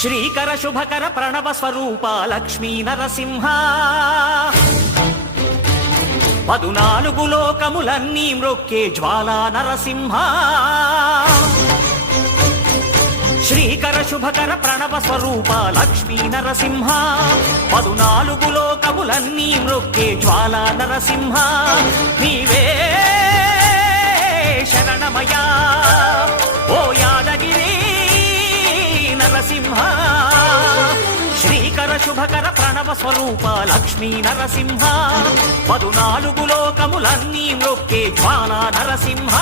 శ్రీకర శుభకర ప్రణవ స్వరూప లక్ష్మీ నరసింహ 14 లోకములన్నీ మ్రొక్కే జ్వాలా నరసింహ శ్రీకర శుభకర ప్రణవ స్వరూప లక్ష్మీ నరసింహ 14 లోకములన్నీ మ్రొక్కే జ్వాలా నరసింహ నీవే శరణమయా ఓ యాదగిరి నరసింహ శ్రీకర శుభకర ప్రణవ స్వరూప లక్ష్మీ నరసింహ 14 లోకములన్నీ మ్రొక్కే జ్వాలా నరసింహ